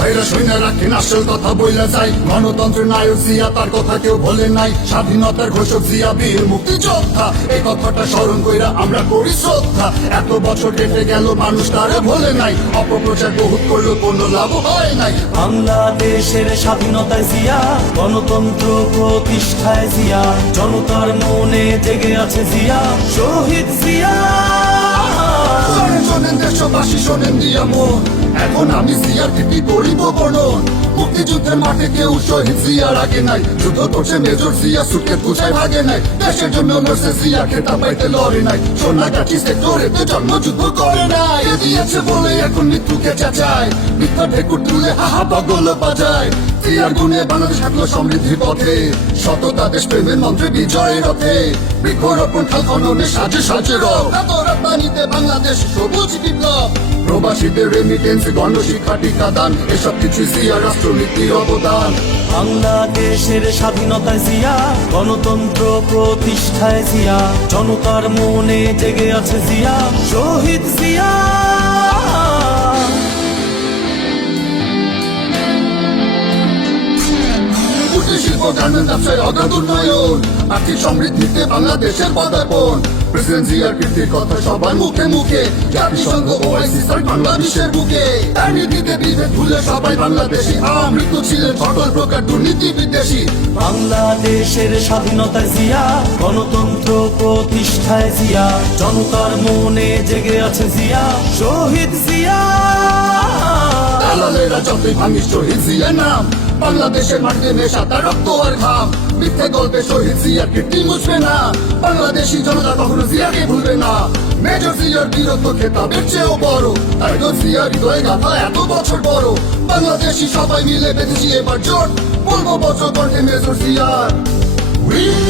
ভাইরা সৈন্য রাখেন আসল কথা বইলা যায়। গণতন্ত্রের নায়ক জিয়া তার কথা কেউ বলে নাই। স্বাধীনতার ঘোষক জিয়া বীর মুক্তিযোদ্ধা। এই কথাটা স্মরণ কইরা আমরা করি শ্রদ্ধা। এত বছর কেটে গেল মানুষ তারা ভোলে নাই। অপপ্রচার বহুত করল কোনো লাভ হয় নাই। বাংলাদেশের স্বাধীনতায় জিয়া গণতন্ত্র প্রতিষ্ঠায় জিয়া। জনতার মনে জেগে আছে জিয়া শহীদ জিয়া। দেশবাসী শোনেন দিয়া এখন আমি কীর্তি করিব বর্ণন মুক্তিযুদ্ধের মাঠে কেউ শহীদ জিয়ার আগে নাই। যুদ্ধ করছে মেজর জিয়া সুটকে পুছায় ভাগে নাই। দেশের জন্য লড়ছে জিয়া, খেতা পাইতে লড়ে নাই। সোনাগাছি সেক্টরেতে জন্ম যুদ্ধ করে নাই। দিয়েছে বলে এখন মৃত্যুকে চাচায়। মিথ্যা ঢেকুর তুলে হাহা পাগল বাজায়। জিয়ার গুণে বাংলাদেশ হাঁটলো সমৃদ্ধির পথে। সততা দেশ প্রেমের মন্ত্রে বিজয়ের রথে। বৃক্ষরোপণ, খাল খননে সাজে সাজে রাজধানীতে বাংলাদেশ সবুজ বিপ্লব প্রবাসীদের রেমিটেন্স গণশিক্ষা টিকাদান এসব কিছু জিয়া রাষ্ট্রনীতির অবদান। বাংলাদেশের স্বাধীনতায় জিয়া গণতন্ত্র প্রতিষ্ঠায় জিয়া জনতার মনে জেগে আছে জিয়া শহীদ জিয়া। গার্মেন্ট ব্যবসায় অগাধ উন্নয়ন আর্থিক সমৃদ্ধিতে বাংলাদেশের পদার্পণ। প্রেসিডেন্ট জিয়ার কীর্তির কথা সবার মুখে মুখে জাতিসংঘ ওআইসি স্যার বাংলাদেশের বুকে। তার নীতিতে বিভেদ ভুলে সবাই বাংলাদেশি। আমৃত্যু ছিলেন সকল প্রকার দুর্নীতি বিদেশি বাংলাদেশের স্বাধীনতায় জিয়া গণতন্ত্র প্রতিষ্ঠায় জিয়া। জনতার মনে জেগে আছে জিয়া শহীদ জিয়া। দালালেরা যতই ভাঙিস শহীদ জিয়ার নাম বাংলাদেশের মাটিতে মেশা তার রক্ত আর ঘাম। মিথ্যে গল্পে শহীদ জিয়ার কীর্তি মুছবে না। বাংলাদেশি জনতা কখনো জিয়াকে ভুলবে না। মেজর জিয়ার বীরত্ব খেতাবের চেয়েও বড়। টাইগার জিয়ার হৃদয় গাথা এত বছর বড়। বাংলাদেশি সবাই মিলে বেঁধেছি এবার জোট। বলব বছর কণ্ঠে মেজর revolt!